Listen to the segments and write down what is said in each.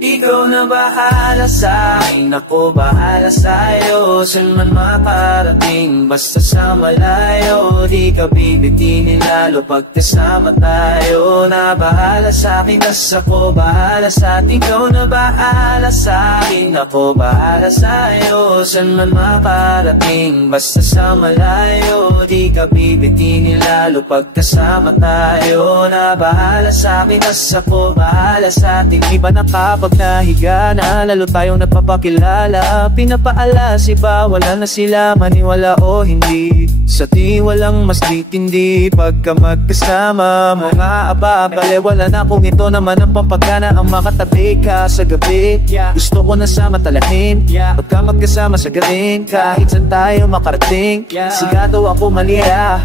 Ikaw na bahala sa'kin, ako bahala sa'yo. Saan man makarating, basta sa malayo. Di ka bibitinin lalo pag kasama tayo. Na bahala sa'kin, tas ako bahala sa'tin. Ikaw na bahala sa'kin, ako bahala sa'yo. Saan man makarating, basta sa malayo. Di ka bibitinin lalo pag kasama tayo. Na bahala sa'kin, tas ako bahala sa'tin. Iba na kapag nahiga na, lalo tayong napapakilala. Pinapaalas iba, wala na sila maniwala o hindi. Sa di walang mas ditindi pagka magkasama. Mga ababale, wala na kung ito naman ang pampagana. Ang makatabi ka sa gabi, gusto ko na sa matalahin. Pagka magkasama sa galing, kahit saan tayo makarating. Sigado ako maliya,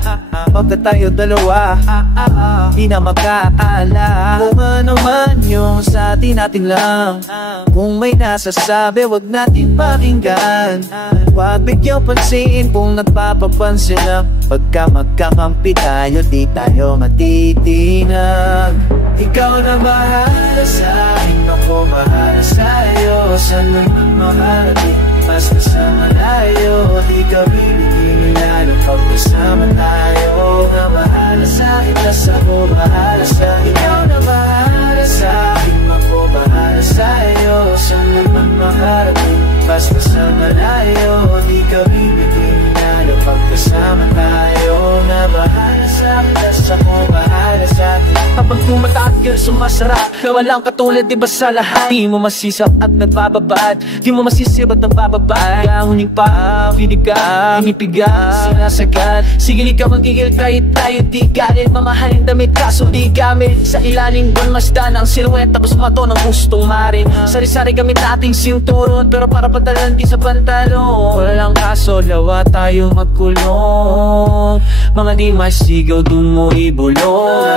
pagka tayo dalawa, di na magkaala. Kung ano man yung sa atin natin lang. Kung may nasasabi, wag natin pakinggan. Wag bigyang pansin kung nagpapapansin lang. Pagka magkakampi tayo, di tayo matitinag. Ikaw na bahala sa'kin, ako bahala sa'yo. Saan man makarating, basta sa malayo. Di ka bibiginin lalo pag kasama tayo. Na bahala sa'kin, tas ako bahala sa'yo. Ikaw na bahala sa'kin, ako bahala sa'yo. Saan man makarating, basta sa malayo. Di ka bibiginin lalo pag kasama tayo. Na bahala sa'kin, tas ako bahala sa'kin. Habang tumatagal sumasarap, na walang katulad iba sa lahat. Di mo masisap at nagbababad, di mo masisibat ng bababad. Huling pa, pinig ka, inipigang sinasagad. Sige di ka magigil kahit tayo di galit. Mamahalin damit kaso di gamit. Sa ilalim buwan masda ng silueta ko sumato ng gustong marin. Sari-sari gamit nating sinturon, pero para patalan di sa pantalon. Walang kaso, lawa tayo magkulong. Mga di masigaw dun mo ibulong.